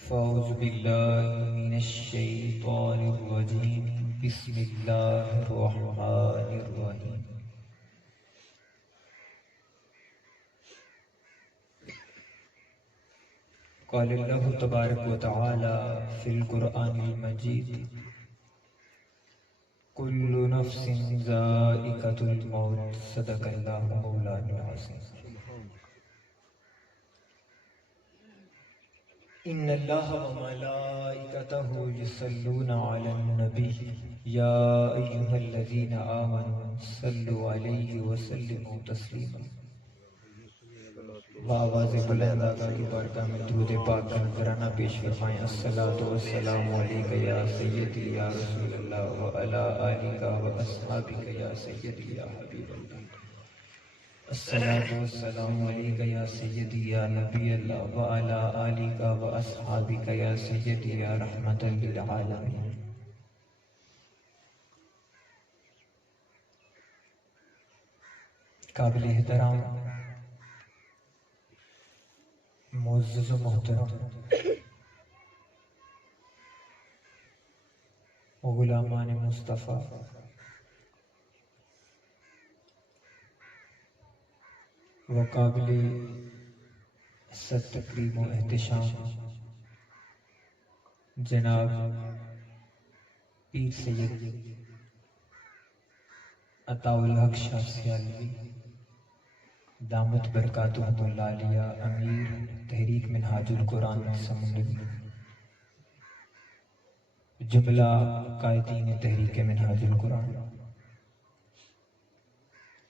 فاعوذ باللہ من الشیطان الرجیم بسم اللہ الرحمن الرحیم قال اللہ تبارک و تعالی فی القرآن المجید کل نفس ذائقۃ الموت صدق اللہ مولانا العظیم ان اللہ وملائکتہ یصلون علی النبی یا ایہا الذین آمنوا صلوا علیہ وسلموا تسلیما بآواز بلند آقا کی بارگاہ میں درود پاک کا نذرانہ پیش فرمائیں الصلاۃ والسلام علیک یا سیدی یا رسول اللہ وعلی آلک واصحابک یا سیدی یا حبیب اللہ الصلاۃ والسلام علیک یا سیدی یا نبی اللہ وعلی آلک واصحابک یا سیدی یا رحمۃ للعالمین قابل احترام معزز و محترم غلامان مصطفیٰ و قابل تکریم و احتشام جناب پیر سید عطاء الحق شاہ سیالوی دامت برکاتہ العالیہ امیر تحریک منہاج القرآن سمندری جملہ قائدین تحریک منہاج القرآن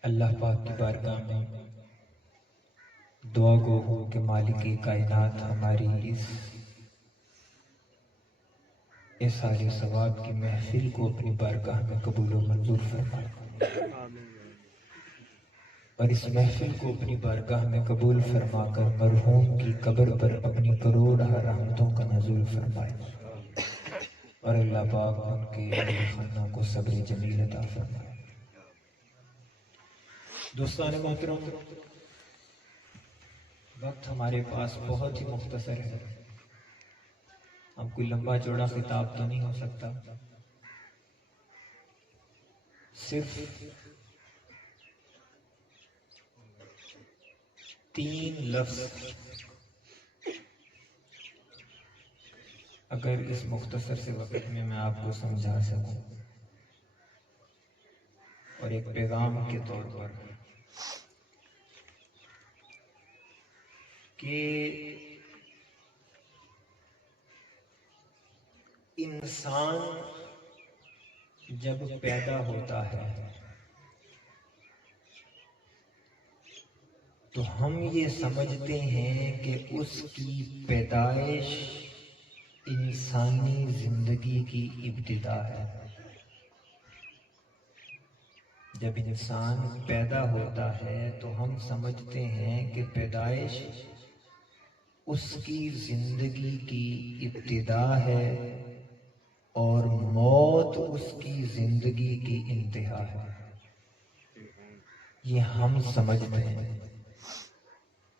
اللہ پاک کی بارگاہ میں دعا گو ہو کہ مالک کائنات ہماری اس سال ثواب کی محفل کو اپنی بارگاہ میں قبول و منظور فرمائے اور اس محفل کو اپنی بارگاہ میں قبول فرما کر مرحوم کی قبر پر اپنی کروڑ رحمتوں کا نزول فرمائے اور اللہ پاک ان کے اہل خانہ کو صبر جمیل عطا فرمائے۔ دوستان محترم، وقت ہمارے پاس بہت ہی مختصر ہے، ہم کوئی لمبا چوڑا خطاب تو نہیں ہو سکتا، صرف 3 لفظ اگر اس مختصر سے وقت میں آپ کو سمجھا سکوں اور ایک پیغام کے طور پر کہ انسان جب پیدا ہوتا ہے تو ہم یہ سمجھتے ہیں کہ اس کی پیدائش انسانی زندگی کی ابتدا ہے۔ جب انسان پیدا ہوتا ہے تو ہم سمجھتے ہیں کہ پیدائش اس کی زندگی کی ابتدا ہے اور موت اس کی زندگی کی انتہا ہے، یہ ہم سمجھتے ہیں،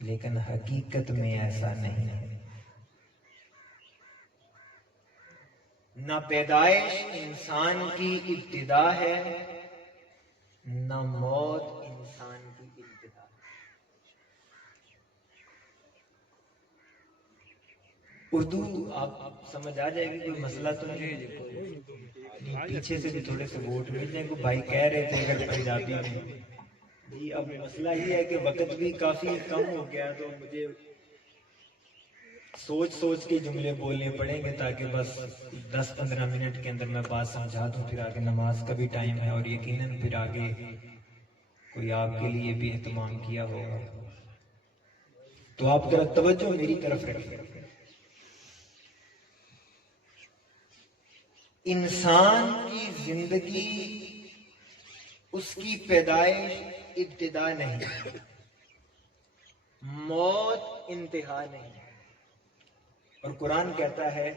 لیکن حقیقت میں ایسا نہیں ہے۔ نہ پیدائش انسان کی ابتدا ہے، نہ موت انسان کی ابتدا ہے۔ اردو آپ سمجھ آ جائے گی، کوئی مسئلہ تو نہیں، پیچھے سے بھی تھوڑے سے ووٹ مل جائیں۔ کوئی بھائی کہہ رہے تھے اگر پنجابی میں جی، اب مسئلہ یہ ہے کہ وقت بھی کافی کم ہو گیا تو مجھے سوچ کے جملے بولنے پڑیں گے تاکہ بس 10-15 منٹ کے اندر میں بات سمجھا دوں، پھر آگے نماز کا بھی ٹائم ہے اور یقیناً پھر آگے کوئی آپ کے لیے بھی اہتمام کیا ہوگا، تو آپ ذرا توجہ میری طرف رکھیں۔ انسان کی زندگی اس کی پیدائش ابتدا نہیں، موت انتہا نہیں، اور قرآن کہتا ہے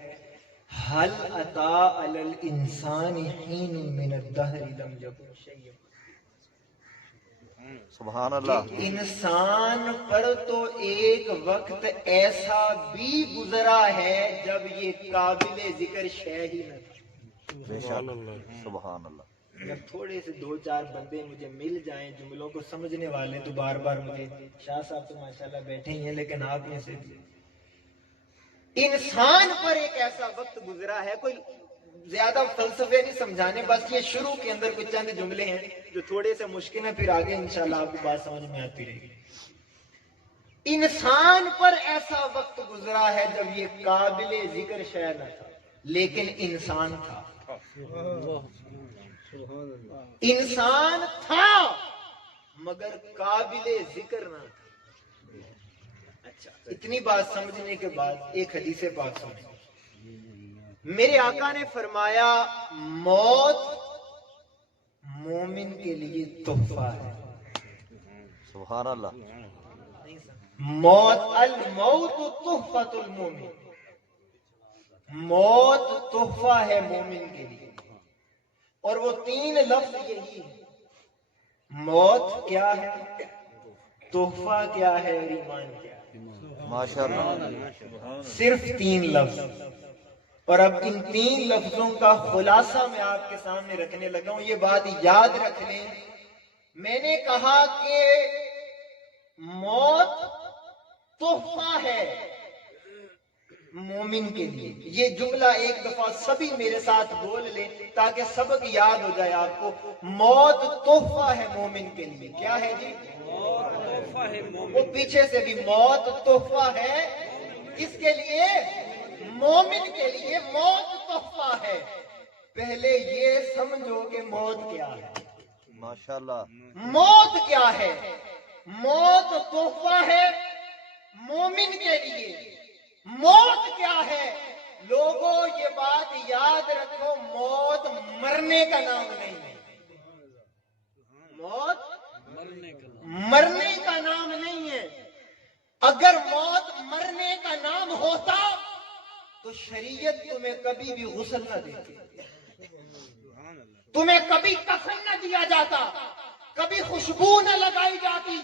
حل اتی علی الانسان حین من الدہر لم یکن شیئا۔ سبحان اللہ. انسان پر تو ایک وقت ایسا بھی گزرا ہے جب یہ قابل ذکر شے ہی نہ تھا. بے شک. سبحان اللہ. جب تھوڑے سے دو چار بندے مجھے مل جائیں جملوں کو سمجھنے والے تو بار بار مجھے، شاہ صاحب تو ماشاءاللہ بیٹھے ہی ہیں لیکن آپ میں سے انسان پر ایک ایسا وقت گزرا ہے، کوئی زیادہ فلسفے نہیں سمجھانے، بس یہ شروع کے اندر کچھ چند جملے ہیں جو تھوڑے سے مشکل ہیں، پھر آگے انشاءاللہ آپ کو بات سمجھ میں آتی رہے گی. انسان پر ایسا وقت گزرا ہے جب یہ قابل ذکر شے نہ تھا لیکن انسان تھا. انسان تھا مگر قابل ذکر نہ تھا. اچھا، اتنی بات سمجھنے کے بعد ایک حدیث پاک سنیں. میرے آقا نے فرمایا موت مومن کے لیے تحفہ ہے. سبحان اللہ. موت، الموت تحفۃ المومن، موت تحفہ ہے مومن کے لیے. اور وہ تین لفظ یہی ہے، موت کیا ہے، تحفہ کیا ہے اور ایمان کیا ہے. ماشاء اللہ. صرف تین لفظ. اور اب ان تین لفظوں کا خلاصہ میں آپ کے سامنے رکھنے لگا ہوں. یہ بات یاد رکھ لیں، میں نے کہا کہ موت تحفہ ہے مومن کے لیے. یہ جملہ ایک دفعہ سبھی میرے ساتھ بول لیں تاکہ سبق یاد ہو جائے آپ کو. موت تحفہ ہے مومن کے لیے. کیا ہے جی؟ وہ پیچھے سے بھی موت تحفہ ہے کس کے لیے؟ مومن کے لیے موت تحفہ ہے. پہلے یہ سمجھو کہ موت کیا ہے. ماشاءاللہ. موت کیا ہے؟ موت تحفہ ہے مومن کے لیے. موت کیا ہے؟ لوگوں یہ بات یاد رکھو، موت مرنے کا نام نہیں ہے. موت مرنے کا نام نہیں ہے. اگر موت مرنے کا نام ہوتا تو شریعت تمہیں کبھی بھی غسل نہ دیتی، تمہیں کبھی کفن نہ دیا جاتا، کبھی خوشبو نہ لگائی جاتی،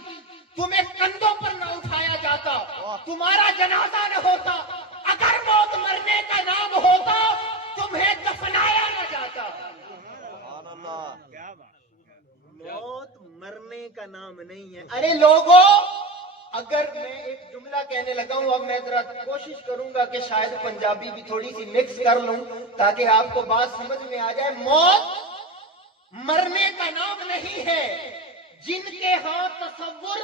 تمہیں کندھوں پر نہ اٹھایا جاتا، تمہارا جنازہ نہ ہوتا. اگر موت مرنے کا نام ہوتا تمہیں دفنایا نہ جاتا. موت مرنے کا نام نہیں ہے. ارے لوگوں، اگر میں ایک جملہ کہنے لگا ہوں، اب میں ذرا کوشش کروں گا کہ شاید پنجابی بھی تھوڑی سی مکس کر لوں تاکہ آپ کو بات سمجھ میں آ جائے. موت مرنے کا نام نہیں ہے. جن کے ہاں تصور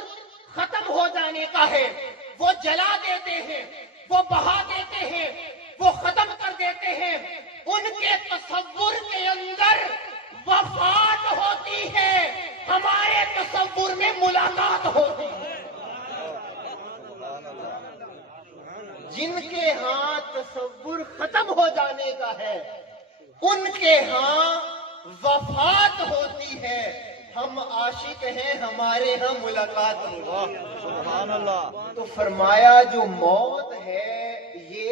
ختم ہو جانے کا ہے وہ جلا دیتے ہیں، وہ بہا دیتے ہیں، وہ ختم کر دیتے ہیں. ان کے تصور کے اندر وفات ہوتی ہے، ہمارے تصور میں ملاقات ہوتی ہے. جن کے ہاں تصور ختم ہو جانے کا ہے ان کے ہاں وفات ہوتی ہے. ہم عاشق ہیں، ہمارے ہاں ملاقات ہوگی. سبحان اللہ. تو فرمایا جو موت ہے یہ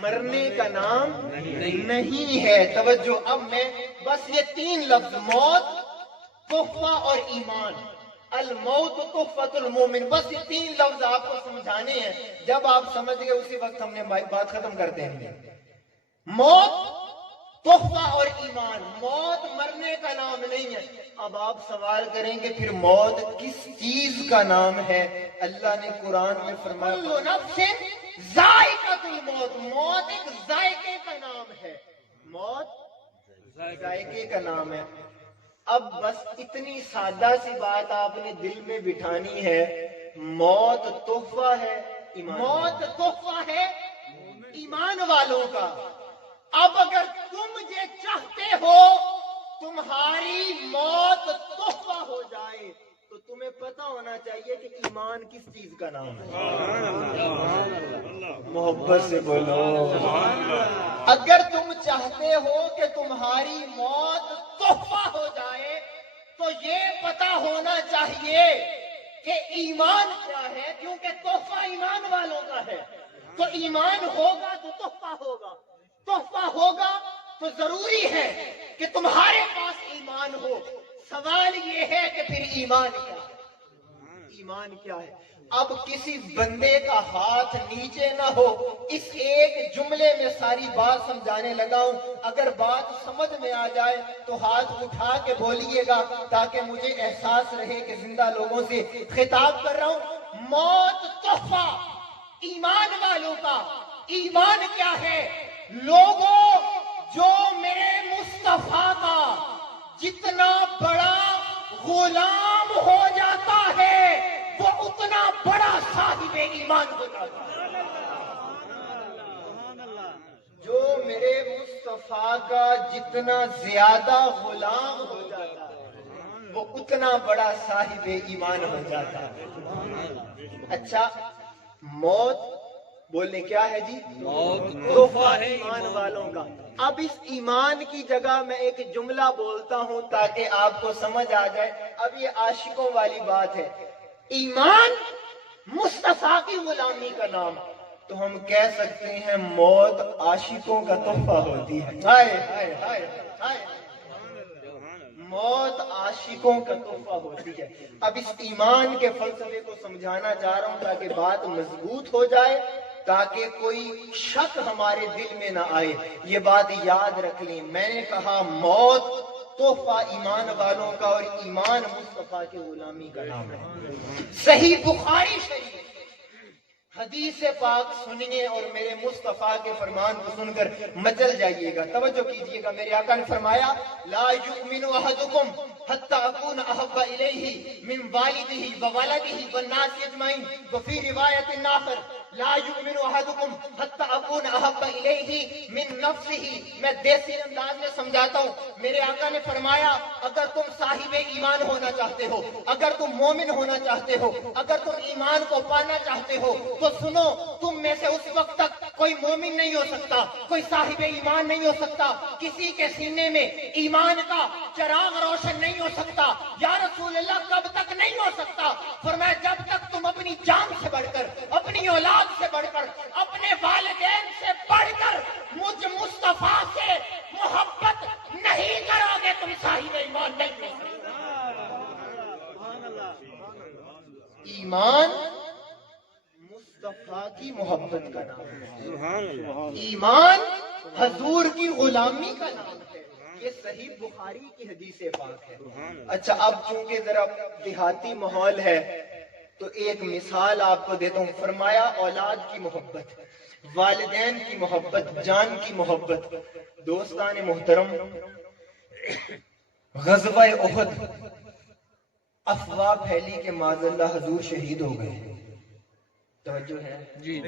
مرنے کا نام نہیں ہے. توجہ، اب میں بس یہ تین لفظ موت، تحفہ اور ایمان، الموت تحفۃ المومن، بس یہ تین لفظ آپ کو سمجھانے ہیں. جب آپ سمجھ گئے اسی وقت ہم نے بات ختم کرتے ہیں. موت، تحفہ اور ایمان. موت مرنے کا نام نہیں ہے. اب آپ سوال کریں گے پھر موت کس چیز کا نام ہے؟ اللہ نے قرآن میں فرمایا کل نفس ذائقۃ الموت. موت ایک ذائقے کا نام ہے. موت ذائقے کا نام ہے. اب بس اتنی سادہ سی بات آپ نے دل میں بٹھانی ہے، موت تحفہ ہے، موت تحفہ ہے ایمان والوں کا. اب اگر تم یہ چاہتے ہو تمہاری موت تحفہ ہو جائے تو تمہیں پتہ ہونا چاہیے کہ ایمان کس چیز کا نام ہے. محبت سے بولو. اگر تم چاہتے ہو کہ تمہاری موت تحفہ ہو جائے تو یہ پتہ ہونا چاہیے کہ ایمان کیا ہے، کیونکہ تحفہ ایمان والوں کا ہے. تو ایمان ہوگا تو تحفہ ہوگا، تحفہ ہوگا تو ضروری ہے کہ تمہارے پاس ایمان ہو. سوال یہ ہے کہ پھر ایمان کیا ہے؟ ایمان کیا ہے؟ اب کسی بندے کا ہاتھ نیچے نہ ہو، اس ایک جملے میں ساری بات سمجھانے لگا ہوں. اگر بات سمجھ میں آ جائے تو ہاتھ اٹھا کے بولیے گا تاکہ مجھے احساس رہے کہ زندہ لوگوں سے خطاب کر رہا ہوں. موت تحفہ ایمان والوں کا. ایمان کیا ہے؟ لوگوں، جو میرے مصطفیٰ کا جتنا بڑا غلام ہو جاتا ہے وہ اتنا بڑا صاحب ایمان ہو جاتا ہے. جو میرے مصطفیٰ کا جتنا زیادہ غلام ہو جاتا ہے وہ اتنا بڑا صاحب ایمان ہو جاتا ہے. اچھا، موت بولنے کیا ہے جی؟ تحفہ ہے ایمان والوں کا. اب اس ایمان کی جگہ میں ایک جملہ بولتا ہوں تاکہ آپ کو سمجھ آ جائے. اب یہ عاشقوں والی بات ہے. ایمان مصطفیٰ کی غلامی کا نام، تو ہم کہہ سکتے ہیں موت عاشقوں کا تحفہ ہوتی ہے. ہائے ہائے ہائے ہائے، موت عاشقوں کا تحفہ ہوتی ہے. اب اس ایمان کے فلسفے کو سمجھانا چاہ رہا ہوں تاکہ بات مضبوط ہو جائے، تاکہ کوئی شک ہمارے دل میں نہ آئے. یہ بات یاد رکھ لیں، میں نے کہا موت تحفہ ایمان والوں کا اور ایمان مصطفیٰ کی غلامی کا نام ہے. صحیح بخاری شریف حدیث پاک سنیے اور میرے مصطفیٰ کے فرمان کو سن کر مچل جائیے گا. توجہ کیجیے گا. میرے آقا نے فرمایا لا یؤمن احدکم حتی اکون احب الیہ من والدہ وولدہ والناس اجمعین. وفی روایت آخر لا یؤمن احدکم حتی اکون احب الیہ من نفسہ. میں دیسی انداز میں سمجھاتا ہوں. میرے آقا نے فرمایا اگر تم صاحب ایمان ہونا چاہتے ہو، اگر تم مومن ہونا چاہتے ہو، اگر تم ایمان کو پانا چاہتے ہو تو سنو، تم میں سے اس وقت تک کوئی مومن نہیں ہو سکتا، کوئی صاحب ایمان نہیں ہو سکتا، کسی کے سینے میں ایمان کا چراغ روشن نہیں ہو سکتا. یا رسول اللہ کب تک نہیں ہو سکتا؟ فرمایا جب تک تم اپنی جان سے بڑھ کر، اپنی اولاد سے بڑھ کر، اپنے والدین سے بڑھ کر مجھ مصطفیٰ سے محبت نہیں کرو گے تم صاحب ایمان نہیں ہو سکتے. ایمان مصطفیٰ کی محبت کا نام ہے. ایمان حضور کی غلامی کا نام ہے. یہ صحیح بخاری کی حدیث پاک ہے. اچھا، اب چونکہ ذرا دیہاتی ماحول ہے تو ایک مثال آپ کو دیتا ہوں. فرمایا اولاد کی محبت، والدین کی محبت، جان کی محبت. دوستان محترم، غزوہ احد افواہ پھیلی کہ معاذ اللہ حضور شہید ہو گئے. توجہ ہے جی،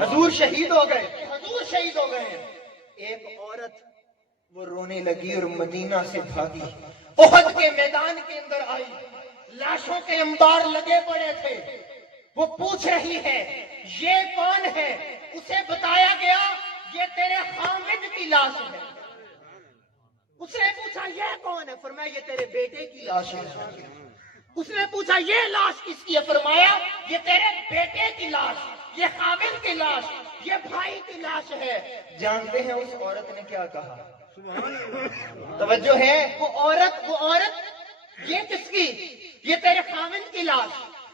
حضور شہید ہو گئے، حضور شہید ہو گئے. ایک عورت وہ رونے لگی اور مدینہ سے بھاگی، احد کے میدان کے اندر آئی. لاشوں کے انبار لگے پڑے تھے. وہ پوچھ رہی ہے یہ کون ہے؟ اسے بتایا گیا یہ تیرے خامد کی لاش ہے. اس نے پوچھا یہ کون ہے؟ فرمایا یہ تیرے بیٹے کی لاش ہے. اس نے پوچھا یہ لاش کس کی ہے؟ فرمایا یہ تیرے بیٹے کی لاش، یہ خامد کی لاش، یہ بھائی کی لاش ہے. جانتے ہیں اس عورت نے کیا کہا؟ توجہ ہے، وہ عورت یہ کس کی؟ یہ تیرے خامد کی لاش،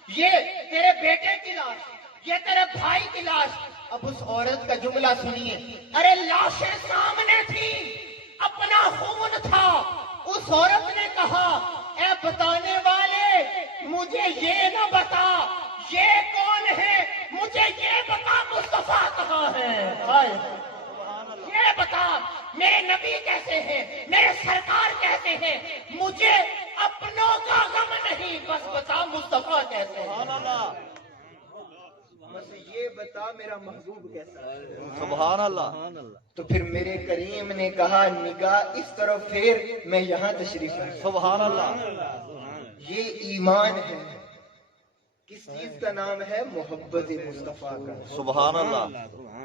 یہ تیرے بیٹے کی لاش، یہ تیرے بھائی کی لاش. اب اس عورت کا جملہ سنیے. ارے لاشیں سامنے تھی، اپنا خون تھا. اس عورت نے کہا اے بتانے والے مجھے یہ نہ بتا یہ کون ہے، مجھے یہ بتا مصطفیٰ کہاں ہے. یہ بتا میرے نبی کیسے ہیں، میرے سرکار کیسے ہیں. مجھے اپنوں کا غم نہیں، بس بتا مصطفیٰ کیسے ہیں. بس یہ بتا میرا محبوب کیسا ہے. سبحان اللہ. تو پھر میرے کریم نے کہا نگاہ اس طرف پھیر، میں یہاں تشریف لایا. سبحان اللہ. یہ ایمان ہے. کس چیز کا نام ہے؟ محبت مصطفیٰ کا. سبحان اللہ.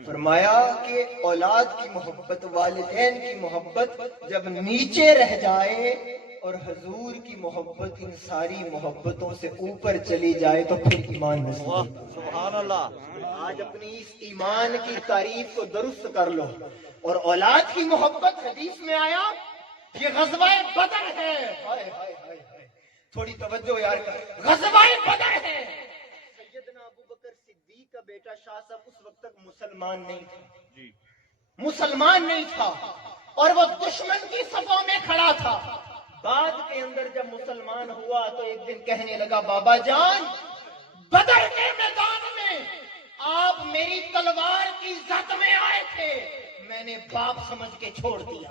فرمایا کہ اولاد کی محبت، والدین کی محبت جب نیچے رہ جائے اور حضور کی محبت ان ساری محبتوں سے اوپر چلی جائے تو پھر ایمان نصیب. سبحان اللہ. آج اپنی اس ایمان کی تعریف کو درست کر لو. اور اولاد کی محبت حدیث میں آیا یہ غزوہ بدر ہے. ہائے ہائے ہائے ہائے. تھوڑی توجہ یار. غزوہ بدر ہے. سیدنا ابو بکر صدیق کا بیٹا شاہ صاحب اس وقت تک مسلمان نہیں تھا. مسلمان نہیں تھا اور وہ دشمن کی صفوں میں کھڑا تھا. بعد کے اندر جب مسلمان ہوا تو ایک دن کہنے لگا بابا جان بدر کے میدان میں آپ میری تلوار کی زد میں آئے تھے, میں نے باپ سمجھ کے چھوڑ دیا.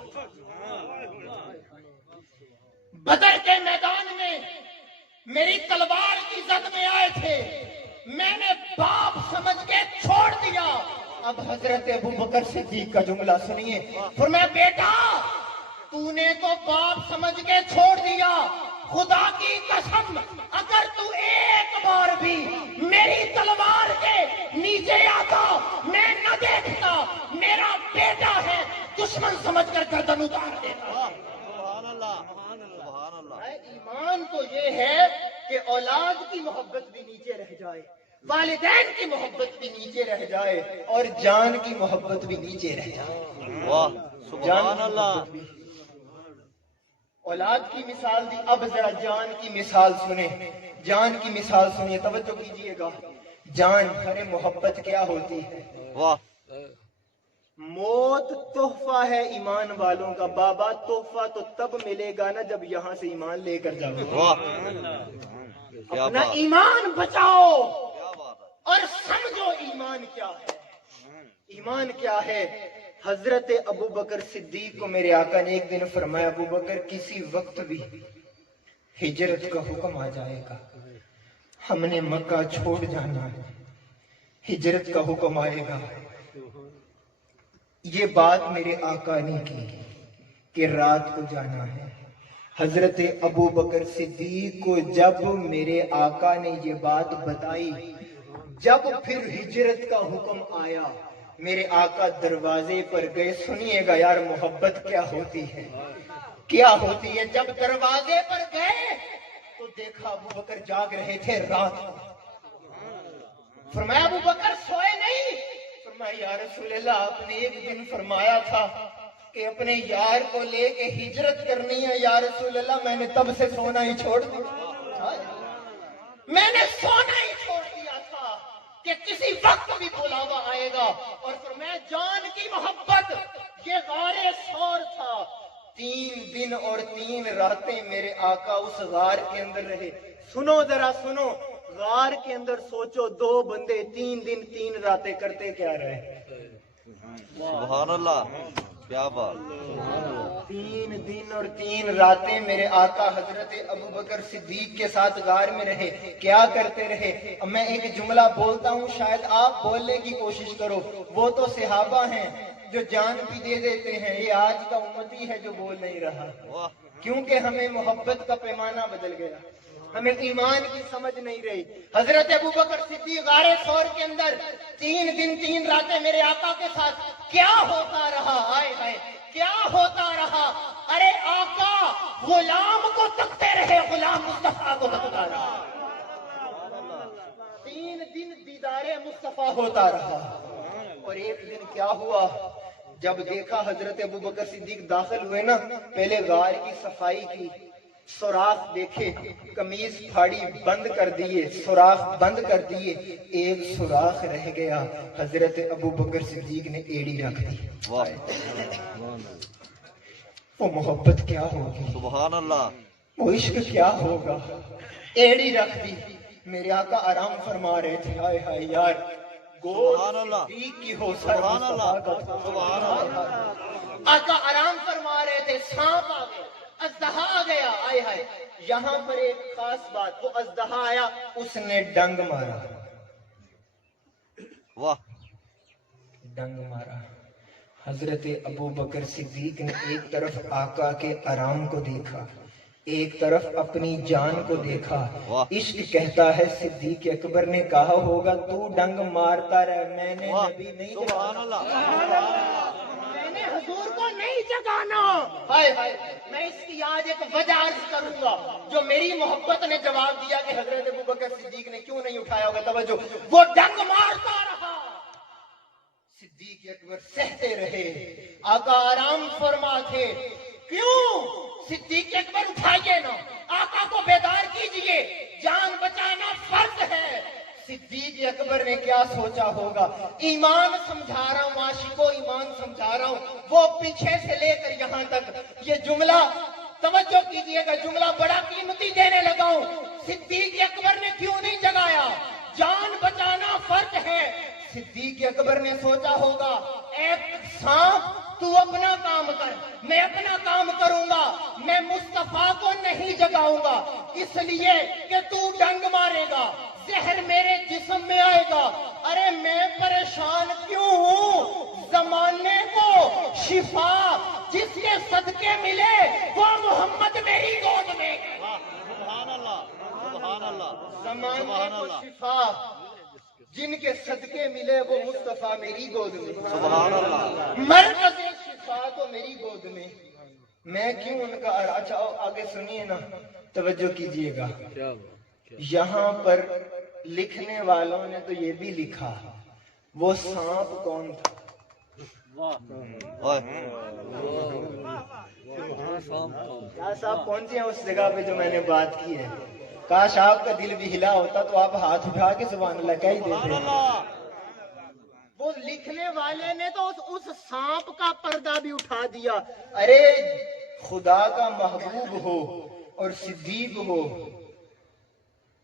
بدر کے میدان میں میری تلوار کی زد میں آئے تھے, میں نے باپ سمجھ کے چھوڑ دیا. اب حضرت ابو بکر صدیق کا جملہ سنیے. فرمایا بیٹا تو نے تو باپ سمجھ کے چھوڑ دیا, خدا کی قسم اگر تو ایک بار بھی میری تلوار کے نیچے آتا میں نہ دیکھتا, میرا بیٹا ہے دشمن سمجھ کر گردن اتار دیتا. سبحان اللہ سبحان اللہ. ایمان تو یہ ہے کہ اولاد کی محبت بھی نیچے رہ جائے, والدین کی محبت بھی نیچے رہ جائے اور جان کی محبت بھی نیچے رہ جائے. واہ سبحان اللہ. اولاد کی مثال دی, اب ذرا جان کی مثال سنیں. جان کی مثال سنیں, توجہ کیجئے گا. جان ارے محبت کیا ہوتی ہے. واہ موت تحفہ ہے ایمان والوں کا. بابا تحفہ تو تب ملے گا نا جب یہاں سے ایمان لے کر جاؤ. واہ کیا اپنا بات ایمان بچاؤ کیا بات ہے. اور سمجھو ایمان کیا ہے. ایمان کیا ہے. حضرت ابو بکر صدیق کو میرے آقا نے ایک دن فرمایا ابو بکر کسی وقت بھی ہجرت کا حکم آ جائے گا, ہم نے مکہ چھوڑ جانا ہے, ہجرت کا حکم آئے گا. یہ بات میرے آقا نے کی کہ رات کو جانا ہے. حضرت ابو بکر صدیق کو جب میرے آقا نے یہ بات بتائی, جب پھر ہجرت کا حکم آیا, میرے آقا دروازے پر گئے. سنیے گا یار محبت کیا ہوتی ہے, کیا ہوتی ہے. جب دروازے پر گئے تو دیکھا ابو بکر جاگ رہے تھے رات کو. فرمایا ابو بکر سوئے نہیں. فرمایا یا رسول اللہ آپ نے ایک دن فرمایا تھا کہ اپنے یار کو لے کے ہجرت کرنی ہے. یا رسول اللہ میں نے تب سے سونا ہی چھوڑ دیا, میں نے سونا ہی چھوڑ دیا تھا کہ کسی وقت بھی بلاوا آئے گا. اور فرمایا جان کی محبت یہ غار ثور تھا. 3 دن اور 3 راتیں میرے آقا اس غار کے اندر رہے. سنو ذرا سنو, غار کے اندر سوچو 2 بندے 3 دن 3 راتیں کرتے کیا رہے. سبحان اللہ کیا بات. 3 دن اور 3 راتیں میرے آقا حضرت ابو بکر صدیق کے ساتھ غار میں رہے. کیا کرتے رہے. اب میں ایک جملہ بولتا ہوں, شاید آپ بولنے کی کوشش کرو. وہ تو صحابہ ہیں جو جان بھی دے دیتے ہیں, یہ آج کا امتی ہے جو بول نہیں رہا, واہ کیونکہ ہمیں محبت کا پیمانہ بدل گیا, ہمیں ایمان کی سمجھ نہیں رہی. حضرت ابو بکر صدیق غار ثور کے اندر 3 دن 3 راتیں میرے آقا کے ساتھ کیا ہوتا رہا. ہائے ہائے کیا ہوتا رہا. ارے آقا غلام کو تکتے رہے, غلام مصطفیٰ کو تکتا رہا. 3 دن دیدار مصطفیٰ ہوتا رہا. اور ایک دن کیا ہوا, جب دیکھا حضرت ابو بکر صدیق داخل ہوئے نا, پہلے غار کی صفائی کی, سوراخ دیکھے, قمیض پھاڑی بند کر دیے, سوراخ بند کر دیے. ایک سوراخ رہ گیا, حضرت ابو بکر صدیق نے ایڑی رکھ دی. وہ محبت کیا ہوگی, سبحان اللہ. وہ عشق کیا ہوگا. ایڑی رکھ دی. میرے آقا آرام فرما رہے تھے. ہائے ہائے یار سبحان اللہ صدیق کی ہو سبحان اللہ سبحان اللہ. آقا آرام فرما رہے تھے. سانپ آ گیا, اژدہا آ گیا. آئے ہائے یہاں پر ایک خاص بات, وہ اژدہا آیا, اس نے ڈنگ مارا. واہ ڈنگ مارا. حضرت ابو بکر صدیق نے ایک طرف آقا کے آرام کو دیکھا, ایک طرف اپنی جان کو دیکھا. عشق کہتا ہے. صدیق اکبر نے کہا ہوگا تو ڈنگ مارتا رہ, میں نے نبی نہیں سبحان اللہ میں نے حضور کو نہیں جگانا. ہائے ہائے میں اس کی آج ایک وجہ عرض کروں گا جو میری محبت نے جواب دیا کہ حضرت ابو بکر صدیق نے کیوں نہیں اٹھایا ہوگا. توجہ, وہ ڈنگ مارتا رہا, صدیق اکبر سہتے رہے. آقا آرام فرما تھے. کیوں؟ صدیق اکبر اٹھائیے نا، آقا کو بیدار کیجئے، جان بچانا فرض ہے۔ صدیق اکبر نے کیا سوچا ہوگا؟ ایمان سمجھا رہا ہوں عاشقوں، ایمان سمجھا رہا ہوں، وہ پیچھے سے لے کر یہاں تک یہ جملہ توجہ کیجئے گا، جملہ بڑا قیمتی دینے لگا ہوں۔ صدیق اکبر نے کیوں نہیں جگایا؟ جان بچانا فرض ہے۔ صدیق اکبر نے سوچا ہوگا ایک سانپ تو اپنا کام کر، میں اپنا کام کروں گا، میں مصطفیٰ کو نہیں جگاؤں گا، اس لیے کہ تو ڈنگ مارے گا، زہر میرے جسم میں آئے گا۔ ارے میں پریشان کیوں ہوں؟ زمانے کو شفا جس کے صدقے ملے وہ محمد میری گود میں۔ سبحان اللہ، سبحان اللہ، زمانے سبحان کو اللہ، شفا جن کے صدقے ملے وہ مصطفیٰ میری گود میں۔ سبحان اللہ۔ مرکز شفا تو میری گود میں، میں کیوں ان کا اچھا آگے سنیے نا، توجہ کیجئے گا۔ یہاں پر لکھنے والوں نے تو یہ بھی لکھا وہ سانپ کون تھا؟ کاش آپ پہنچے ہیں اس جگہ پہ جو میں نے بات کی ہے، کاش آپ کا دل بھی ہلا ہوتا تو آپ ہاتھ اٹھا کے سبحان اللہ کہہ ہی دیتے۔ وہ لکھنے والے نے تو اس سانپ کا پردہ بھی اٹھا دیا۔ ارے خدا کا محبوب ہو اور صدیق ہو،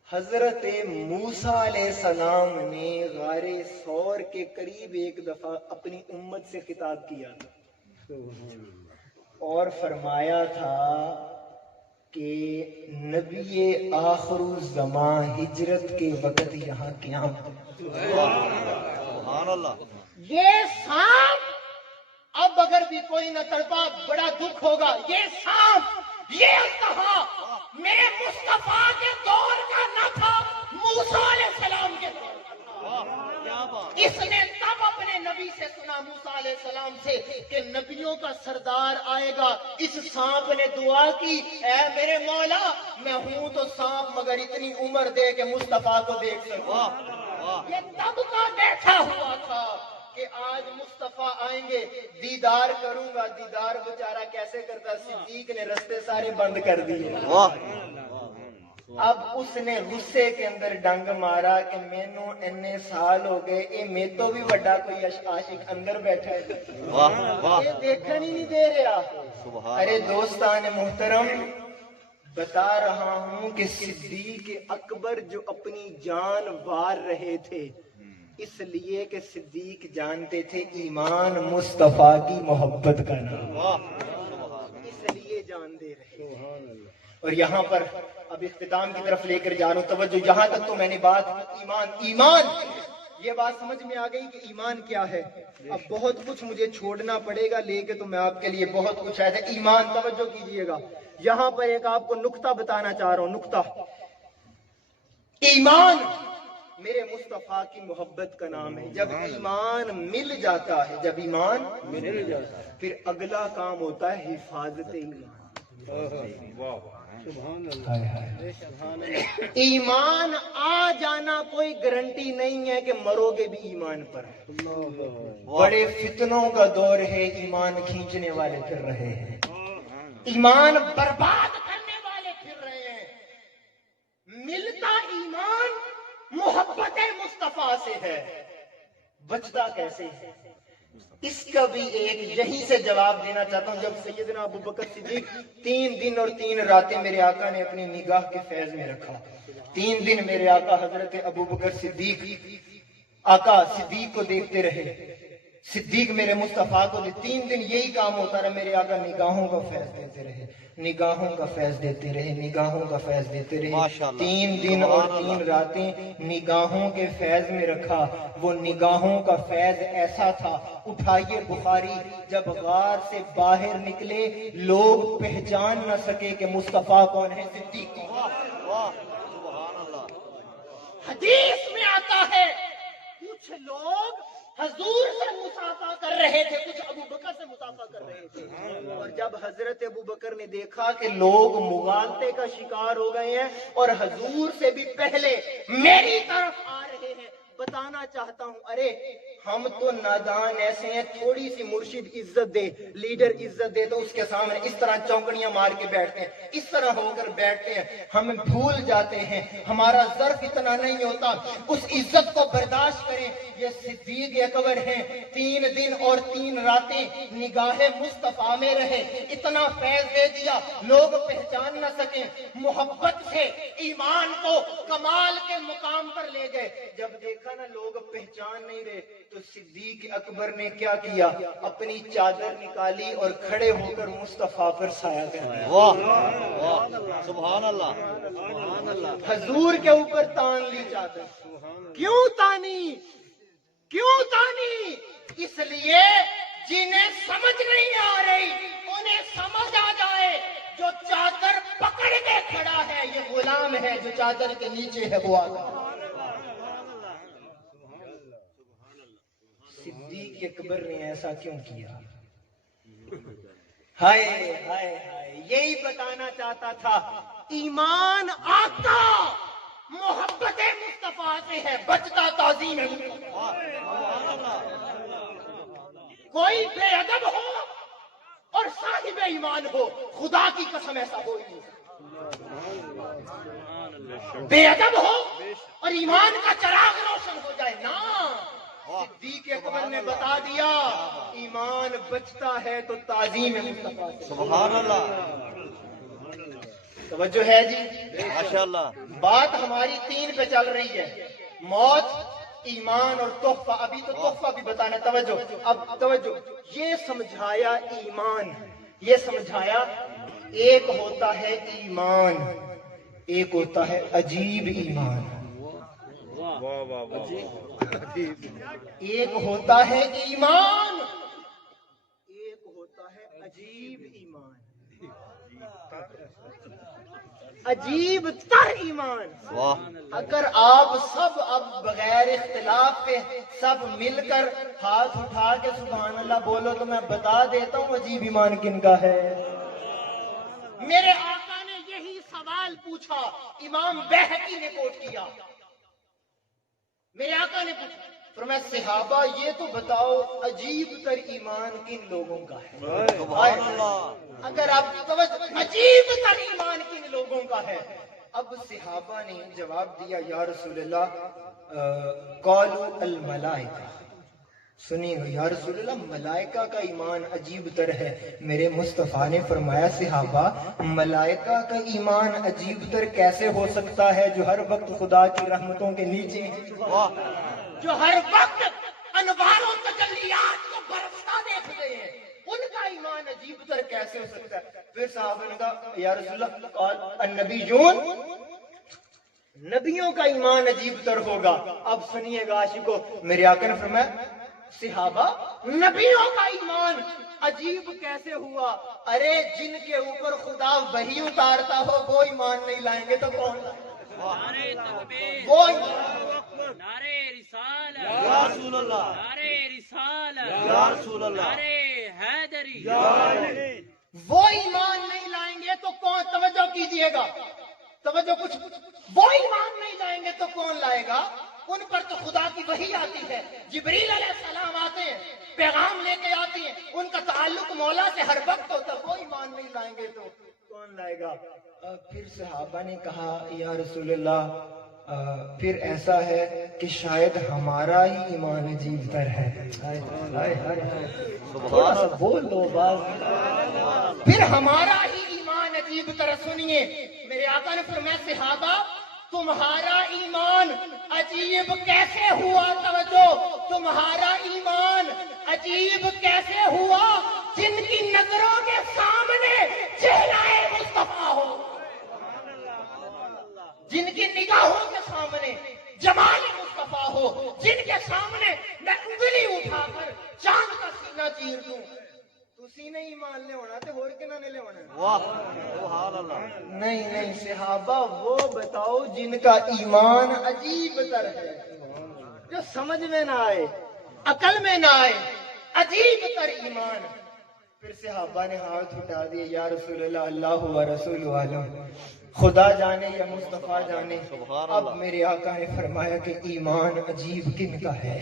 حضرت موسیٰ علیہ السلام نے غار ثور کے قریب ایک دفعہ اپنی امت سے خطاب کیا تھا اور فرمایا تھا کہ نبی آخر الزمان ہجرت کے وقت یہاں قیامت۔ سبحان اللہ۔ یہ سانپ اب اگر بھی کوئی نہ تڑپا بڑا دکھ ہوگا، یہ سانپ یہ کہا میرے مصطفیٰ کے دور کا نہ تھا، موسیٰ علیہ السلام کے دور کا تھا۔ کیا بات! اس نے تب اپنے نبی سے سنا، موسیٰ علیہ السلام سے، کہ نبیوں کا سردار آئے گا۔ اس سانپ نے دعا کی، اے میرے مولا میں ہوں تو سانپ مگر اتنی عمر دے کہ مصطفیٰ کو دیکھ سکوں۔ یہ تب کا بیٹھا ہوا تھا کہ آج مصطفیٰ آئیں گے، دیدار کروں گا۔ دیدار بیچارہ کیسے کرتا؟ صدیق نے رستے سارے بند کر دیے۔ اب اس نے غصے کے اندر ڈنگ مارا کہ مینوں اتنے سال ہو گئے، اے میں تو بھی بڑا کوئی عاشق اندر بیٹھا ہے، یہ دیکھن ہی نہیں دے رہا۔ ارے دوستان محترم، بتا رہا ہوں کہ صدیق اکبر جو اپنی جان وار رہے تھے اس لیے کہ صدیق جانتے تھے ایمان مصطفیٰ کی محبت کا نام، اس لیے جان دے رہے۔ اور یہاں پر اب اختتام کی طرف لے کر جا رہا ہوں، توجہ، یہاں تک تو میں نے بات کی ایمان، یہ بات سمجھ میں آ گئی کہ ایمان کیا ہے۔ اب بہت کچھ مجھے چھوڑنا پڑے گا، لے کے تو میں آپ کے لیے بہت کچھ ہے۔ ایمان، توجہ کیجئے گا، یہاں پر ایک آپ کو نقطہ بتانا چاہ رہا ہوں، نقطہ۔ ایمان میرے مصطفیٰ کی محبت کا نام ہے۔ جب ایمان مل جاتا ہے، جب ایمان مل جاتا ہے، پھر اگلا کام ہوتا ہے حفاظت ایمان۔ ایمان آ جانا کوئی گارنٹی نہیں ہے کہ مرو گے بھی ایمان پر۔ بڑے فتنوں کا دور ہے، ایمان کھینچنے والے پھر رہے ہیں، ایمان برباد کرنے والے پھر رہے ہیں۔ ملتا ایمان محبت مصطفیٰ سے ہے، بچتا کیسے ہے؟ اس کا بھی ایک یہیں سے جواب دینا چاہتا ہوں۔ جب سیدنا ابوبکر صدیق 3 دن اور 3 راتیں میرے آقا نے اپنی نگاہ کے فیض میں رکھا، 3 دن میرے آقا حضرت ابوبکر صدیق آقا صدیق کو دیکھتے رہے، صدیق میرے مصطفیٰ کو 3 دن یہی کام ہوتا رہا، میرے آقا نگاہوں کا فیض دیتے رہے، نگاہوں کا فیض دیتے رہے، نگاہوں کا فیض دیتے رہے۔ 3 دن اور 3 راتیں نگاہوں کے فیض میں رکھا۔ وہ نگاہوں کا فیض ایسا تھا، اٹھائیے بخاری، جب غار سے باہر نکلے لوگ پہچان نہ سکے کہ مصطفیٰ کون ہے، صدیق کون۔ حدیث میں آتا ہے کچھ لوگ حضور سے مصافحہ کر رہے تھے، کچھ ابوبکر سے مصافحہ کر رہے تھے، اور جب حضرت ابوبکر نے دیکھا کہ لوگ مغالطے کا شکار ہو گئے ہیں اور حضور سے بھی پہلے میری طرف آ رہے ہیں، بتانا چاہتا ہوں، ارے ہم تو نادان ایسے ہیں، تھوڑی سی مرشد عزت دے، لیڈر عزت دے تو اس کے سامنے اس طرح چونکڑیاں مار کے بیٹھتے ہیں، اس طرح ہو کر بیٹھتے ہیں، ہم بھول جاتے ہیں، ہمارا ظرف اتنا نہیں ہوتا اس عزت کو برداشت کریں۔ یہ صدیق اکبر ہیں، 3 دن اور 3 راتیں نگاہ مصطفیٰ میں رہے، اتنا فیض دے دیا لوگ پہچان نہ سکیں، محبت سے ایمان کو کمال کے مقام پر لے گئے۔ جب دیکھا نا لوگ پہچان نہیں رہے تو صدیق اکبر نے کیا کیا، اپنی چادر نکالی اور کھڑے ہو کر مصطفیٰ پر سایہ کرا۔ واہ واہ سبحان اللہ سبحان اللہ۔ حضور کے اوپر تان لی چادر، کیوں تانی؟ کیوں تانی؟ اس لیے جنہیں سمجھ نہیں آ رہی انہیں سمجھ آ جائے، جو چادر پکڑ کے کھڑا ہے یہ غلام ہے، جو چادر کے نیچے ہے وہ آقا۔ صدیق اکبر نے ایسا کیوں کیا؟ ہائے ہائے ہائے، یہی بتانا چاہتا تھا، ایمان آتا محبت مصطفیٰ سے ہے، بچتا تعظیم ہے۔ کوئی بے ادب ہو اور صاحب ایمان ہو، خدا کی قسم ایسا ہو ہی نہیں سکتا۔ بے ادب ہو اور ایمان کا چراغ روشن ہو جائے نا، صدیق اکبر نے بتا دیا ایمان بچتا ہے تو تعظیم مصطفیٰ سے۔ سبحان اللہ توجہ ہے جی؟ ماشاءاللہ۔ بات ہماری 3 پہ چل رہی ہے، موت، ایمان اور تحفہ۔ ابھی تو تحفہ بھی بتانا، توجہ اب توجہ۔ یہ سمجھایا ایمان، یہ سمجھایا ایک ہوتا ہے ایمان، ایک ہوتا ہے عجیب ایمان۔ ایک ہوتا ہے ایمان، ایک ہوتا ہے عجیب ایمان، عجیب تر ایمان۔ واہ اگر آپ سب اب بغیر اختلاف کے سب مل کر ہاتھ اٹھا کے سبحان اللہ بولو تو میں بتا دیتا ہوں عجیب ایمان کن کا ہے۔ میرے آقا نے یہی سوال پوچھا، امام بیہقی نے کوٹ کیا، میرے آقا نے پوچھا، فرمایا صحابہ یہ تو بتاؤ عجیب تر ایمان کن لوگوں کا ہے؟ سبحان اللہ۔ اگر آپ توجہ، عجیب تر ایمان کن لوگوں کا ہے؟ اب صحابہ نے جواب دیا یا رسول اللہ قالوا الملائکہ، سنیے گا یا رسول اللہ ملائکہ کا ایمان عجیب تر ہے۔ میرے مصطفیٰ نے فرمایا صحابہ ملائکہ کا ایمان عجیب تر کیسے ہو سکتا ہے جو ہر وقت خدا کی رحمتوں کے نیچے ہیں، جو ہر وقت انوار و تجلیات کو برستا دیکھتے ہیں، ان کا ایمان عجیب تر کیسے ہو سکتا ہے؟ پھر صحابہ نے کہا یا رسول اللہ قال النبیون، نبیوں کا ایمان عجیب تر ہوگا۔ اب سنیے گا عاشقو، میرے آقا نے فرمایا صحابہ نبیوں کا ایمان عجیب کیسے ہوا؟ ارے جن کے اوپر خدا وحی اتارتا ہو وہ ایمان نہیں لائیں گے تو کون لائیں گے؟ وہ نعرے رسالت یا رسول اللہ نعرے رسالت یا رسول اللہ نعرے حیدری وہ ایمان نہیں لائیں گے تو کون؟ توجہ کیجئے گا، توجہ کچھ، وہ ایمان نہیں لائیں گے تو کون لائے گا؟ ان پر تو خدا کی وحی آتی ہے، جبریل علیہ السلام آتے ہیں، پیغام لے کے آتے ہیں، ان کا تعلق مولا سے ہر وقت ہوتا ہے، وہ ایمان نہیں لائیں گے تو کون لائے گا؟ پھر صحابہ نے کہا یا رسول اللہ پھر ایسا ہے کہ شاید ہمارا ہی ایمان عجیب تر ہے۔ تھوڑا سا بول دو باز، پھر ہمارا ہی ایمان عجیب تر۔ سنیے میرے آقا نے فرمایا صحابہ تمہارا ایمان عجیب کیسے ہوا؟ توجہ، تمہارا ایمان عجیب کیسے ہوا جن کی نظروں کے سامنے چہرہ مصطفیٰ ہو، جن کی نگاہوں کے سامنے جمال مصطفیٰ ہو، جن کے سامنے میں انگلی اٹھا کر چاند کا سینہ چیر دوں۔ تسی نہیں ایمان لے ہونا تے اور کنا نے لے ہونا؟ واہ سبحان اللہ۔ نہیں نہیں صحابہ وہ بتاؤ جن کا ایمان عجیب تر ہے، جو سمجھ میں نہ آئے، عقل میں نہ آئے، عجیب تر ایمان۔ پھر صحابہ نے ہاتھ اٹھا دیے یا رسول اللہ اللہ و رسول عالم، خدا جانے یا مصطفیٰ جانے، سبحان اب اللہ۔ میرے آقا نے فرمایا کہ ایمان عجیب کن کا ہے،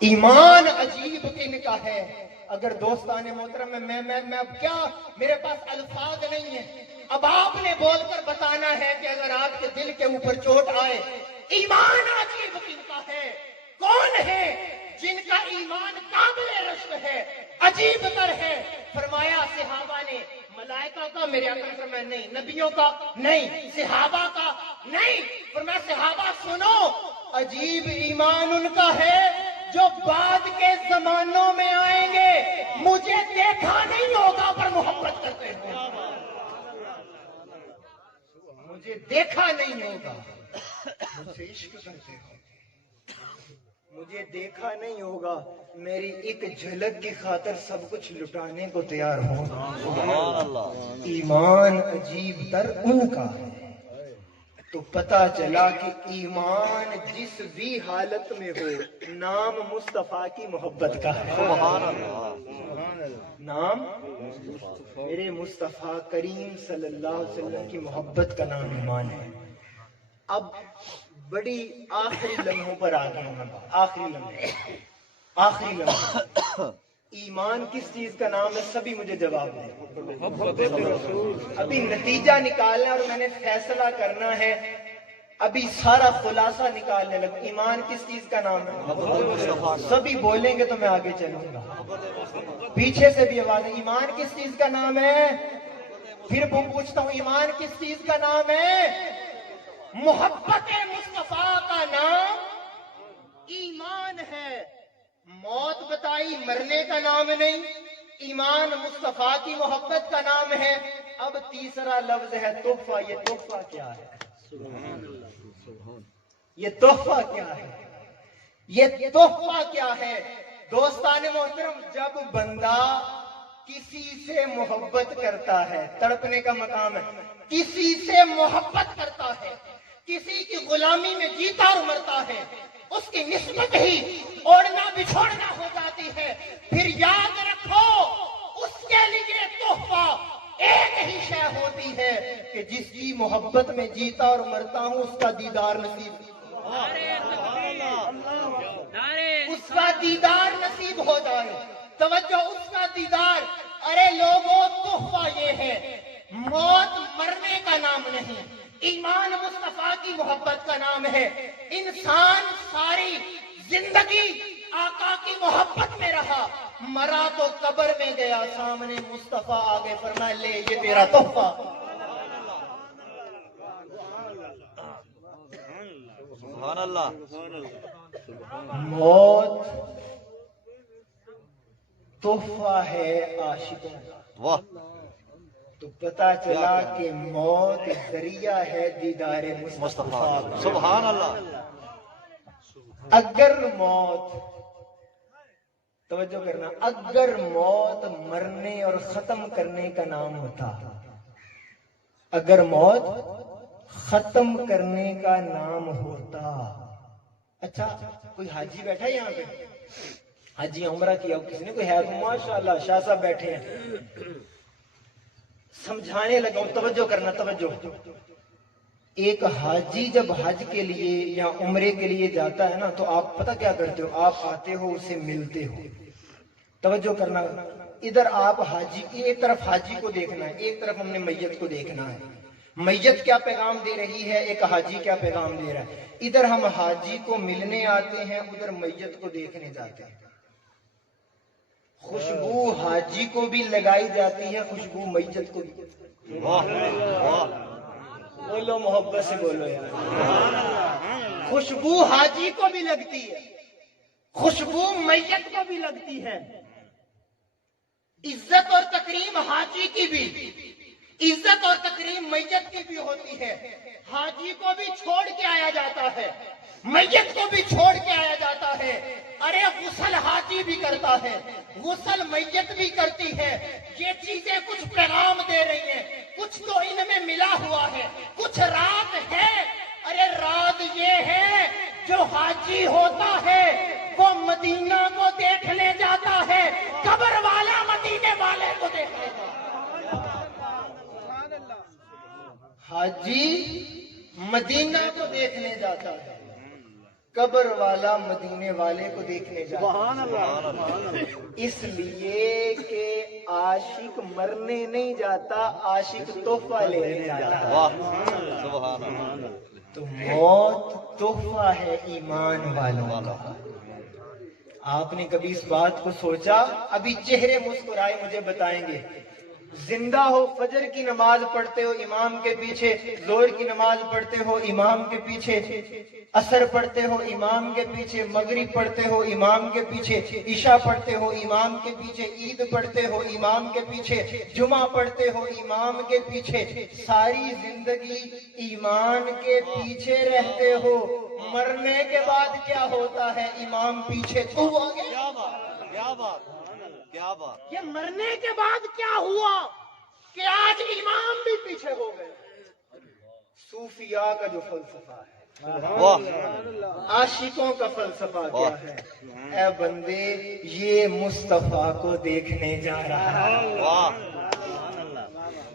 ایمان عجیب کن کا ہے۔ اگر دوستان محترم میں اب کیا، میرے پاس الفاظ نہیں ہیں، اب آپ نے بول کر بتانا ہے کہ اگر آپ کے دل کے اوپر چوٹ آئے، ایمان عجیب کن کا ہے، کون ہے جن کا ایمان قابل رشک ہے، عجیب تر ہے؟ فرمایا صحابہ نے، ملائکہ کا؟ میرے آقا نے فرمایا نہیں۔ نبیوں کا؟ نہیں۔ صحابہ کا؟ نہیں۔ فرمایا صحابہ سنو، عجیب ایمان ان کا ہے جو بعد کے زمانوں میں آئیں گے، مجھے دیکھا نہیں ہوگا پر محبت کرتے ہیں، مجھے دیکھا نہیں ہوگا مجھ سے عشق کرتے ہو، مجھے دیکھا نہیں ہوگا، میری ایک جھلک کی خاطر سب کچھ لٹانے کو تیار ہو۔ سبحان اللہ۔ ایمان عجیب تر ان کا ہے۔ تو پتا چلا کہ ایمان جس بھی حالت میں ہو، نام مصطفیٰ کی محبت کا ہے۔ سبحان اللہ۔ نام میرے مصطفیٰ کریم صلی اللہ علیہ وسلم کی محبت کا نام ایمان ہے۔ اب بڑی آخری لمحوں پر آ گیا ہوں، آخری لمحے ایمان کس چیز کا نام ہے؟ سبھی مجھے جواب دیں۔ ابھی نتیجہ نکالنا ہے اور میں نے فیصلہ کرنا ہے، ابھی سارا خلاصہ نکالنے لگا۔ ایمان کس چیز کا نام ہے؟ سبھی بولیں گے تو میں آگے چلوں گا۔ پیچھے سے بھی آواز ہے، ایمان کس چیز کا نام ہے؟ پھر پوچھتا ہوں، ایمان کس چیز کا نام ہے؟ محبت مصطفیٰ کا نام ایمان ہے۔ موت بتائی، مرنے کا نام نہیں، ایمان مصطفیٰ کی محبت کا نام ہے۔ اب تیسرا لفظ ہے تحفہ۔ یہ تحفہ کیا ہے؟ یہ تحفہ کیا ہے؟ یہ تحفہ کیا ہے؟ دوستان محترم، جب بندہ کسی سے محبت کرتا ہے، تڑپنے کا مقام ہے، کسی سے محبت کرتا ہے، کسی کی غلامی میں جیتا اور مرتا ہے، اس کی نسبت ہی اوڑھنا بچھوڑنا ہو جاتی ہے۔ پھر یاد رکھو، اس کے لیے تحفہ ایک ہی شے ہوتی ہے کہ جس کی محبت میں جیتا اور مرتا ہوں، اس کا دیدار نصیب، اس کا دیدار نصیب ہو جائے۔ توجہ، اس کا دیدار۔ ارے لوگوں، تحفہ یہ ہے، موت مرنے کا نام نہیں، ایمان مصطفیٰ کی محبت کا نام ہے۔ انسان ساری زندگی آقا کی محبت میں رہا، مرا تو قبر میں گیا، سامنے مصطفیٰ آگے فرمایا لے یہ تیرا تحفہ۔ سبحان اللہ۔ موت تحفہ ہے عاشقوں کا۔ واہ۔ تو پتا چلا کہ موت ذریعہ ہے دیدار مصطفیٰ۔ سبحان اللہ۔ اگر موت، توجہ کرنا، اگر موت مرنے اور ختم کرنے کا نام ہوتا، اگر موت ختم کرنے کا نام ہوتا، اچھا کوئی حاجی بیٹھا ہے یہاں پہ، حاجی عمرہ کیا کسی نے، کوئی ہے؟ ماشاءاللہ شاہ صاحب بیٹھے ہیں۔ سمجھانے لگا ہوں، توجہ کرنا، توجہ۔ ایک حاجی جب حج کے لیے یا عمرے کے لیے جاتا ہے نا، تو آپ پتہ کیا کرتے ہو؟ آپ آتے ہو، اسے ملتے ہو۔ توجہ کرنا، ادھر آپ حاجی، ایک طرف حاجی کو دیکھنا ہے، ایک طرف ہم نے میت کو دیکھنا ہے۔ میت کیا پیغام دے رہی ہے، ایک حاجی کیا پیغام دے رہا ہے۔ ادھر ہم حاجی کو ملنے آتے ہیں، ادھر میت کو دیکھنے جاتے ہیں۔ خوشبو حاجی کو بھی لگائی جاتی ہے، خوشبو میت کو بھی۔ بولو محبت سے بولو یار۔ خوشبو حاجی کو بھی لگتی ہے، خوشبو میت کو بھی لگتی ہے۔ عزت اور تکریم حاجی کی بھی، عزت اور تکریم میت کی بھی ہوتی ہے۔ حاجی کو بھی چھوڑ کے آیا جاتا ہے، میت کو بھی چھوڑ کے آیا جاتا ہے۔ ارے غسل حاجی بھی کرتا ہے، غسل میت بھی کرتی ہے۔ یہ چیزیں کچھ پیغام دے رہی ہیں، کچھ تو ان میں ملا ہوا ہے، کچھ راز ہے۔ ارے راز یہ ہے، جو حاجی ہوتا ہے وہ مدینہ کو دیکھنے جاتا ہے، قبر والا مدینے والے کو دیکھنے جاتا ہے۔ حاجی مدینہ کو دیکھنے جاتا ہے، قبر والا مدینے والے کو دیکھنے جاتا ہے، اس لیے کہ عاشق مرنے نہیں جاتا، عاشق تحفہ لینے جاتا ہے۔ واہ سبحان اللہ۔ تو موت تحفہ ہے ایمان والوں کا۔ آپ نے کبھی اس بات کو سوچا؟ ابھی چہرے مسکرائے مجھے بتائیں گے، زندہ ہو فجر کی نماز پڑھتے ہو امام کے پیچھے، ظہر کی نماز پڑھتے ہو امام کے پیچھے، عصر پڑھتے ہو امام کے پیچھے، مغرب پڑھتے ہو امام کے پیچھے، عشاء پڑھتے ہو امام کے پیچھے، عید پڑھتے ہو امام کے پیچھے، جمعہ پڑھتے ہو امام کے پیچھے، ساری زندگی ایمان کے پیچھے رہتے ہو، مرنے کے بعد کیا ہوتا ہے؟ امام پیچھے تو ہو گئے۔ کیا بات، کیا بات، کیا بات۔ یہ مرنے کے بعد کیا ہوا کہ آج امام بھی پیچھے ہو گئے؟ صوفیاء کا جو فلسفہ ہے، واہ عاشقوں کا فلسفہ کیا ہے؟ اے بندے یہ مصطفیٰ کو دیکھنے جا رہا ہے، واہ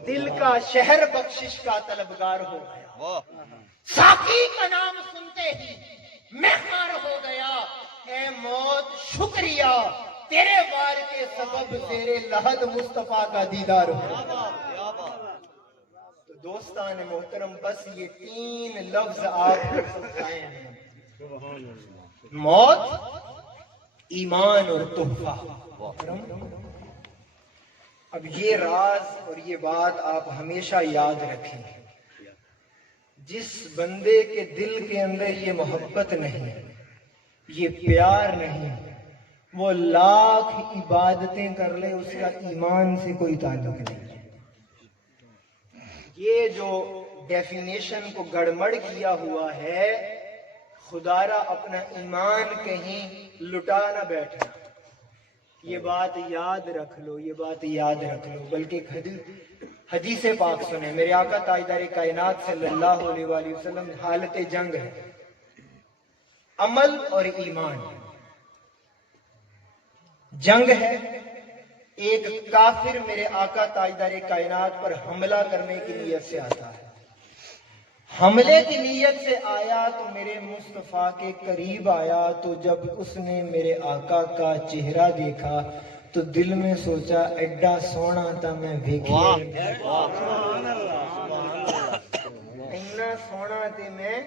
دل کا شہر بخشش کا طلبگار ہو گیا، واہ ساقی کا نام سنتے ہی مہمان ہو گیا، اے موت شکریہ تیرے وار کے سبب تیرے لحد مصطفیٰ کا دیدار ہو۔ کیا بات۔ تو دوستان محترم بس یہ 3 لفظ آپ کو سمجھائے ہیں، موت، ایمان اور تحفہ۔ اب یہ راز اور یہ بات آپ ہمیشہ یاد رکھیں، جس بندے کے دل کے اندر یہ محبت نہیں، یہ پیار نہیں، وہ لاکھ عبادتیں کر لے اس کا ایمان سے کوئی تعلق نہیں ہے۔ یہ جو ڈیفینیشن کو گڑمڑ کیا ہوا ہے، خدا را اپنا ایمان کہیں لٹا نہ بیٹھنا، یہ بات یاد رکھ لو، یہ بات یاد رکھ لو۔ بلکہ ایک حدیث پاک سنیں، میرے آقا تاجدار کائنات صلی اللہ علیہ وآلہ وسلم، حالت جنگ ہے، عمل اور ایمان، جنگ ہے، ایک کافر میرے آقا تاجدار کائنات پر حملہ کرنے کی نیت سے آتا ہے، حملے کی نیت سے آیا تو میرے مصطفیٰ کے قریب آیا، تو جب اس نے میرے آقا کا چہرہ دیکھا تو دل میں سوچا ایڈا سونا تھا میں ویکھیا، اتنا سونا تھے میں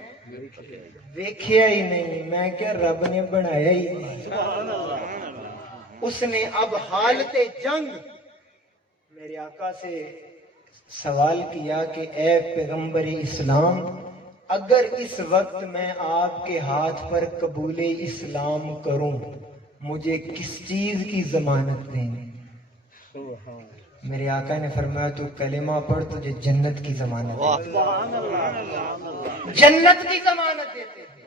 ویکھیا ہی نہیں، میں کیا رب نے بنایا ہی نہیں۔ اس نے اب حالت جنگ میرے آقا سے سوال کیا کہ اے پیغمبر اسلام، اگر اس وقت میں آپ کے ہاتھ پر قبول اسلام کروں مجھے کس چیز کی ضمانت دیں؟ میرے آقا نے فرمایا تو کلمہ پڑھ، تجھے جنت کی ضمانت جنت کی ضمانت دیتے ہیں۔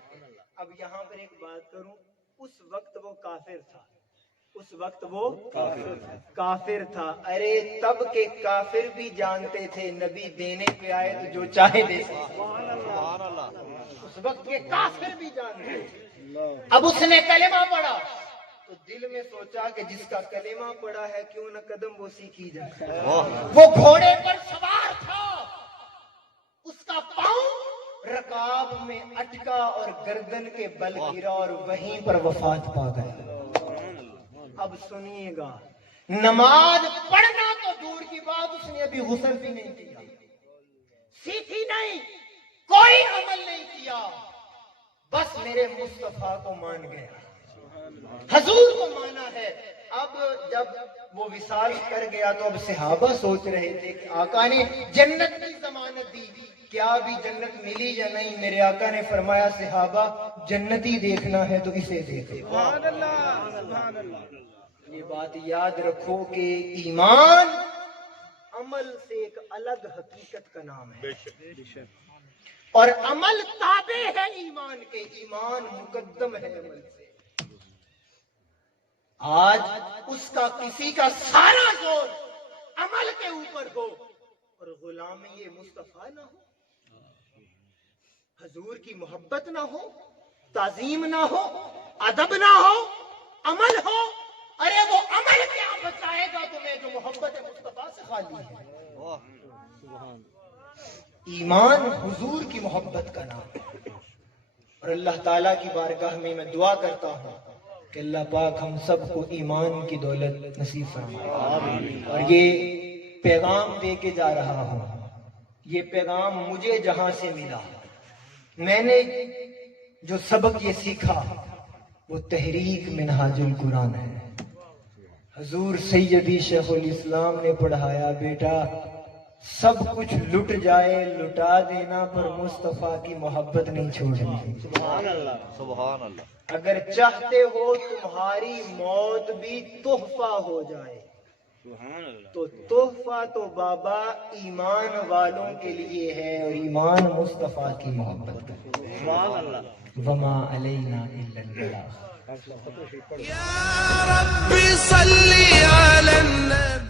اب یہاں پر ایک بات کروں، اس وقت وہ کافر تھا، اس وقت وہ کافر تھا، ارے تب کے کافر بھی جانتے تھے نبی دینے پہ آئے تو جو چاہے دے سکتے، سبحان اللہ۔ اس وقت کے کافر بھی جانتے تھے۔ اب اس نے کلمہ پڑھا تو دل میں سوچا کہ جس کا کلمہ پڑھا ہے کیوں نہ قدم بوسی کی جائے۔ وہ گھوڑے پر سوار تھا، اس کا پاؤں رکاب میں اٹکا اور گردن کے بل گرا اور وہیں پر وفات پا گیا۔ اب سنیے گا، نماز پڑھنا تو دور کی بات، اس نے ابھی غسل بھی نہیں کیا، سیکھی نہیں، کوئی عمل نہیں کیا، بس میرے مصطفیٰ کو مان گیا، حضور کو مانا ہے۔ اب جب وہ وصال کر گیا تو اب صحابہ سوچ رہے تھے کہ آقا نے جنت کی ضمانت دی، کیا ابھی جنت ملی یا نہیں؟ میرے آقا نے فرمایا صحابہ جنتی دیکھنا ہے تو اسے دیکھو۔ سبحان اللہ، سبحان اللہ۔ یہ بات یاد رکھو کہ ایمان عمل سے ایک الگ حقیقت کا نام ہے، اور عمل تابع ہے ایمان کے، ایمان مقدم ہے عمل سے۔ آج اس کا کسی کا سارا زور عمل کے اوپر ہو اور غلامی مصطفیٰ نہ ہو، حضور کی محبت نہ ہو، تعظیم نہ ہو، ادب نہ ہو، عمل ہو، ارے وہ عمل کیا بچائے گا تمہیں جو محبت مصطفیٰ سے خالی ہے۔ ایمان حضور کی محبت کا نام ہے۔ اور اللہ تعالیٰ کی بارگاہ میں دعا کرتا ہوں کہ اللہ پاک ہم سب کو ایمان کی دولت نصیب فرمائے۔ اور یہ پیغام دے کے جا رہا ہوں، یہ پیغام مجھے جہاں سے ملا، میں نے جو سبق یہ سیکھا وہ تحریک منہاج القرآن ہے۔ حضور سیدی شیخ الاسلام نے پڑھایا، بیٹا سب کچھ لٹ جائے لٹا دینا پر مصطفیٰ کی محبت نہیں چھوڑنی۔ سبحان اللہ سبحان اللہ۔ اگر چاہتے ہو تمہاری موت بھی تحفہ ہو جائے تو تحفہ تو بابا ایمان والوں کے لیے ہے، اور ایمان مصطفیٰ کی محبت کا۔ سبحان اللہ۔ وما علینا الا البلاغ۔ يا رب صل على النبي